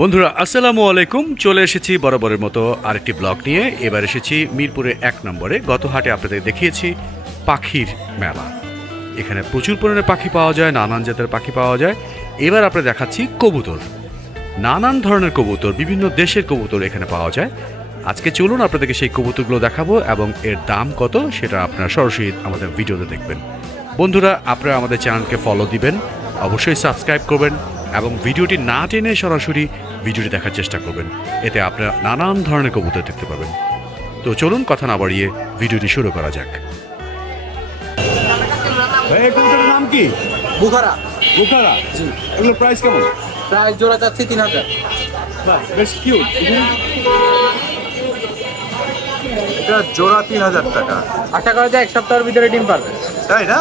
বন্ধুরা আসসালামু আলাইকুম। চলে এসেছি বরাবরের মতো আরেকটি ব্লগ নিয়ে। এবার এসেছি মিরপুরে 1 নম্বরে। গত হাটে আপনাদের দেখিয়েছি পাখির মেলা। এখানে প্রচুর পরিমাণে পাখি পাওয়া যায়, নানান জাতের পাখি পাওয়া যায়। এবার আপনাদের দেখাচ্ছি কবুতর। নানান ধরনের কবুতর, বিভিন্ন দেশের কবুতর এখানে পাওয়া যায়। আজকে চলুন আপনাদেরকে সেই কবুতরগুলো দেখাবো এবং এর দাম কত সেটা আপনারা সরাসরি আমাদের ভিডিওতে দেখবেন। বন্ধুরা, আপনারা আমাদের চ্যানেলকে ফলো দিবেন, অবশ্যই সাবস্ক্রাইব করবেন এবং ভিডিওটি না টেনে সরাসরি ভিডিওটি দেখার চেষ্টা করবেন। এতে আপনারা নানান ধরনের কবুতর দেখতে পাবেন। তো চলুন কথা না বাড়িয়ে ভিডিওটি শুরু করা যাক। এই কবুতরের নাম কি? বুখারা। বুখারা? জি। এগুলোর প্রাইস কেমন? প্রাইস জোড়া যাচ্ছে 3000। বাহ, বেশ কিউট। এটা জোড়া 3000 টাকা। আশা করা যায় 1 সপ্তাহের ভিতরে ডিম পারবে। তাই না?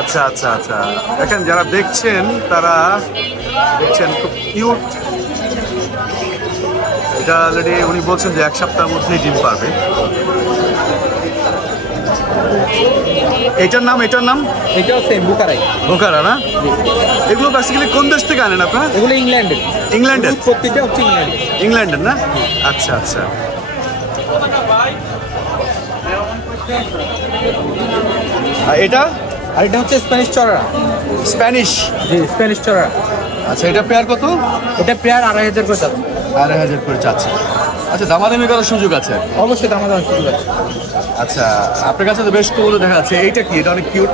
আচ্ছা আচ্ছা আচ্ছা, দেখেন যারা দেখছেন তারা দেখছেন খুব কিউট। এটা অলরেডি উনি বলছেন যে 1 সপ্তাহের মধ্যেই ডিম পারবে। এটার নাম এটাও সেম বুখারাই। বোকারা না? এগুলো বেসিক্যালি কোন দেশ থেকে আনেন আপনারা? এগুলো ইংল্যান্ডের। ইংল্যান্ডের? প্রত্যেকটা হচ্ছে ইংল্যান্ডের। ইংল্যান্ডের না? আচ্ছা আচ্ছা। আর এটা? আর এটা হচ্ছে স্প্যানিশ চড়া। স্প্যানিশ? জি, স্প্যানিশ চড়া। আচ্ছা, এটা পেয়ার কত? এটা পেয়ার 2500 করে যাবে। 2500 করে চাচ্ছে। আচ্ছা, দামাদামি করার সুযোগ আছে? অবশ্যই দামাদামি সুযোগ আছে। আচ্ছা, আপনার কাছে তো বেশ কবুতর দেখা যাচ্ছে। এইটা কি? এটা অনেক কিউট।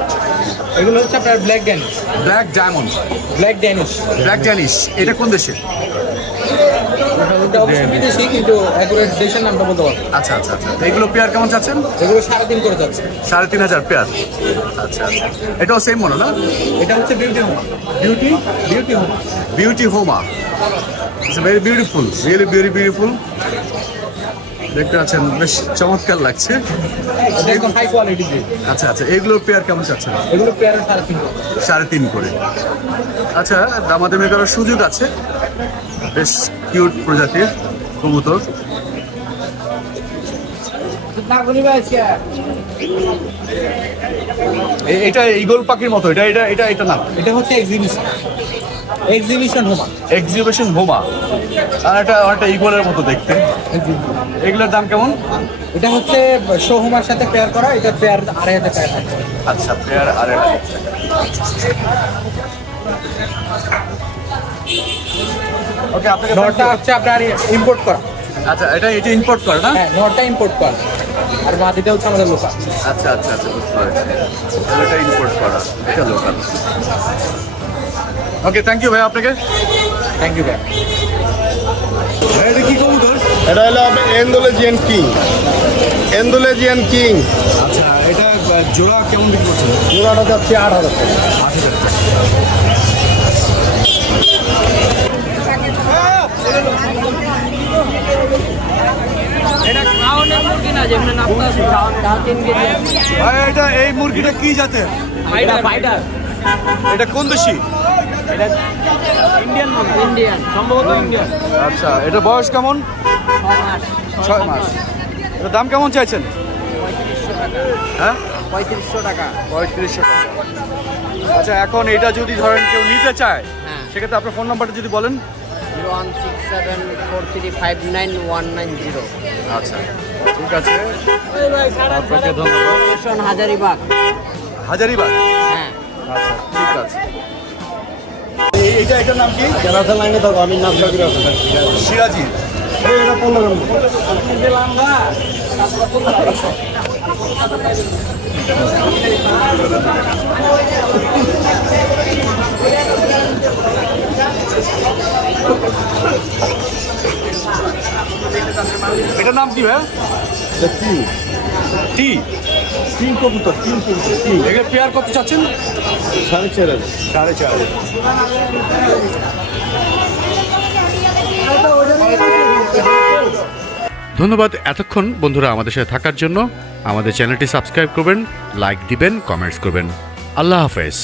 এগুলো হচ্ছে আপনার black Danish. Black diamond? Black Danish. Black Danish এটা কোন দেশের? এটা অবশ্যই বিদেশি, কিন্তু একবারে দেশের নামটা বলতে পারবো। আচ্ছা আচ্ছা আচ্ছা। এইগুলো পেয়ার কেমন চাচ্ছেন? এগুলো 3.5 করে যাচ্ছে। 3500 পেয়ার? আচ্ছা আচ্ছা। এটাও সেম মনে না? এটা হচ্ছে বিউটি হোমা। বিউটি? বিউটি হোমা। বিউটি হোমা। It's very beautiful, really very beautiful. দেখতে পাচ্ছেন বেশ চমৎকার লাগছে। এটা একদম হাই কোয়ালিটি দিয়ে। আচ্ছা আচ্ছা, এগুলো পেয়ার কেমন চাচ্ছেন? এগুলো পেয়ারে 3.5 করে। 3.5 করে। আচ্ছা, দামাদামি করার সুযোগ আছে। বেশ কিউট প্রজাতির কবুতর। এটা ঈগল পাখির মতো। এটা এটা এটা এটা না? এটা হচ্ছে এক্সিবিশন। এক্সিবিশন হোমা। এক্সিবিশন হোমা। আর এটা অনেকটা ঈগলের মতো দেখতে। এগুলোর দাম কেমন? এটা হচ্ছে শো হোমার সাথে পেয়ার করা। এটা পেয়ার 2500 টাকা। আচ্ছা, পেয়ার 2500। ওকে, আপনাকে নটটা হচ্ছে আপনার ইম্পোর্ট করা। আচ্ছা, এটা ইম্পোর্ট করে না? হ্যাঁ, নটটা ইম্পোর্ট করা। আর মাটিটা হচ্ছে আমাদের লোকাল। আচ্ছা আচ্ছা আচ্ছা, বুঝতে পারছি। এটা ইম্পোর্ট করা, এটা লোকাল। ওকে, থ্যাংক ইউ ভাই আপনাকে। থ্যাংক ইউ ভাই। এটা কি কবুতর? এটা হলো এন্ডোলেজিয়ান কিং। এন্ডোলেজিয়ান কিং। আচ্ছা, এটা জোড়া কেমন বিক্রি করছেন? জোড়াটা যাচ্ছে 8000 টাকা। 8000 টাকা। ভাই, এটা এই মুরগিটা কি জাতের? এটা কোন দেশি? ইন্ডিয়ান, সম্ভবত ইন্ডিয়ান। আচ্ছা, এটা বয়স কেমন? 6 মাস। এটার দাম কেমন চাইছেন? 3500 টাকা। হ্যাঁ, 3500 টাকা। 3500 টাকা। আচ্ছা, এখন এটা যদি ধরেন কেউ নিতে চায়, সেক্ষেত্রে আপনার ফোন নাম্বারটা যদি বলেন। 016743599190। আচ্ছা, ঠিক আছে, আপনাকে ধন্যবাদ। হাজারিবাগ। হাজারিবাগ? হ্যাঁ, আচ্ছা, ঠিক আছে। এটার নাম কি? কেনাতে লাইনে থাকো, আমি নাস্তা করে আসবো। সিরাজি? এটা 15 এটার নাম কি ভাই? টি? তিন কবুতর, তিন কবুতর। এগুলো পেয়ার কত চাচ্ছেন? 4.5। 4.5। ধন্যবাদ এতক্ষণ বন্ধুরা আমাদের সাথে থাকার জন্য। আমাদের চ্যানেলটি সাবস্ক্রাইব করবেন, লাইক দিবেন, কমেন্টস করবেন। আল্লাহ হাফেজ।